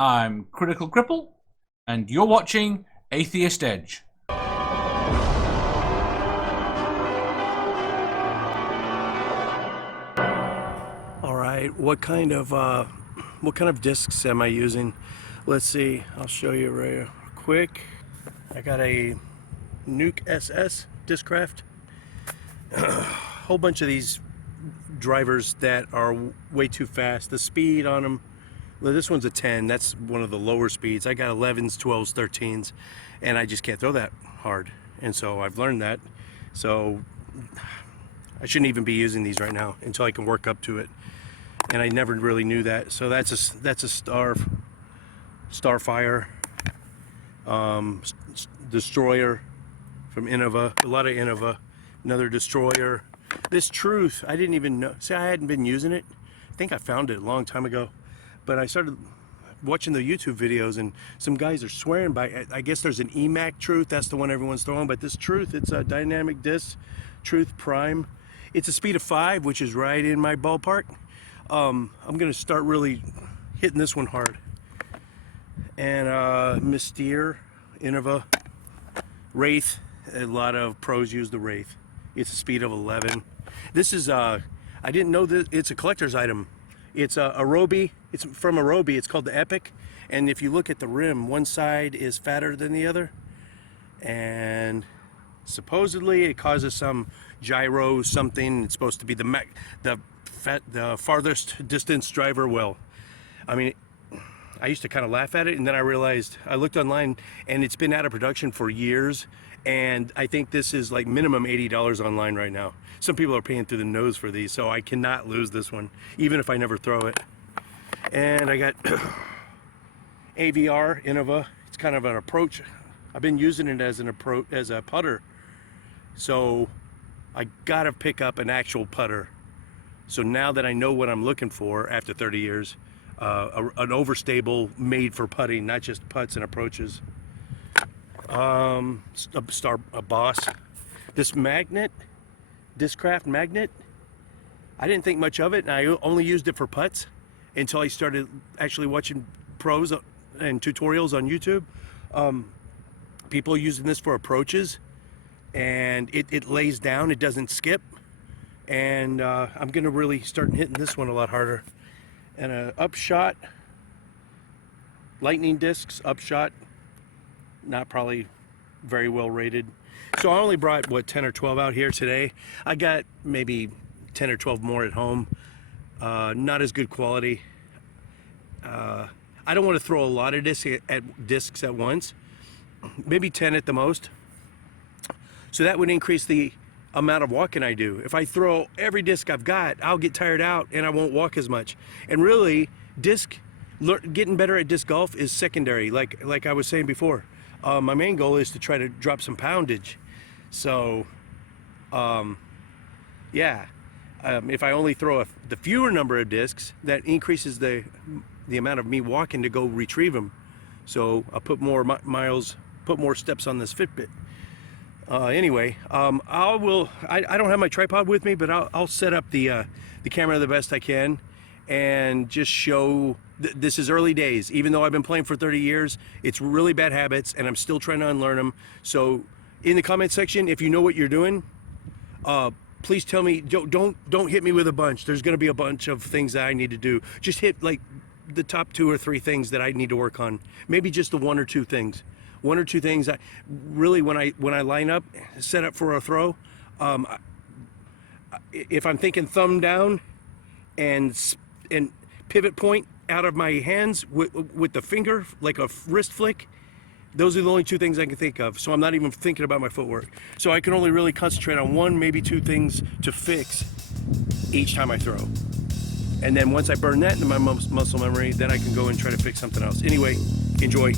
I'm Critical Cripple, and you're watching Atheist Edge. All right, what kind of discs am I using? Let's see. I'll show you real quick. I got a Nuke SS Discraft. Whole bunch of these drivers that are way too fast. The speed on them. Well, this one's a 10. That's one of the lower speeds. I got 11s, 12s, 13s, and I just can't throw that hard. And so I've learned that. So I shouldn't even be using these right now until I can work up to it. And I never really knew that. So that's a Starfire destroyer from Innova. A lot of Innova. Another destroyer. This Truth, I didn't even know. See, I hadn't been using it. I think I found it a long time ago. But I started watching the YouTube videos, and some guys are swearing by, I guess there's an EMAC Truth, that's the one everyone's throwing, but this Truth, it's a dynamic disc, Truth Prime. It's a speed of 5, which is right in my ballpark. I'm gonna start really hitting this one hard. And Mystere, Innova, Wraith, a lot of pros use the Wraith. It's a speed of 11. This is, I didn't know that it's a collector's item. It's a Arobi. It's from Arobi. It's called the Epic. And if you look at the rim, one side is fatter than the other. And supposedly it causes some gyro something. It's supposed to be the farthest distance driver. Well, I mean, I used to kind of laugh at it, and then I realized, I looked online, and it's been out of production for years. And I think this is like minimum $80 online right now. Some people are paying through the nose for these, so I cannot lose this one, even if I never throw it. And I got AVR Innova. It's kind of an approach. I've been using it as a putter. So I gotta pick up an actual putter. So now that I know what I'm looking for after 30 years, an overstable made for putting, not just putts and approaches. A Boss. This magnet, Discraft magnet, I didn't think much of it, and I only used it for putts until I started actually watching pros and tutorials on YouTube. People using this for approaches, and it lays down, it doesn't skip, and I'm gonna really start hitting this one a lot harder. And a Upshot, lightning discs, Upshot, not probably very well rated. So I only brought, what, 10 or 12 out here today. I got maybe 10 or 12 more at home. Not as good quality. I don't want to throw a lot of discs at once. Maybe 10 at the most. So that would increase the amount of walking I do. If I throw every disc I've got, I'll get tired out and I won't walk as much. And really, getting better at disc golf is secondary, like I was saying before. My main goal is to try to drop some poundage. So, yeah, if I only throw the fewer number of discs, that increases the amount of me walking to go retrieve them. So I'll put more miles, put more steps on this Fitbit. Anyway, I don't have my tripod with me, but I'll set up the camera the best I can and just show. This is early days. Even though I've been playing for 30 years, it's really bad habits, and I'm still trying to unlearn them. So in the comment section, if you know what you're doing, please tell me. Don't hit me with a bunch. There's going to be a bunch of things that I need to do. Just hit like the top 2 or 3 things that I need to work on. Maybe just the 1 or 2 things. 1 or 2 things. Really, when I line up, set up for a throw, if I'm thinking thumb down and pivot point out of my hands with the finger, like a wrist flick, those are the only 2 things I can think of. So I'm not even thinking about my footwork. So I can only really concentrate on 1, maybe 2 things to fix each time I throw. And then once I burn that into my muscle memory, then I can go and try to fix something else. Anyway, enjoy.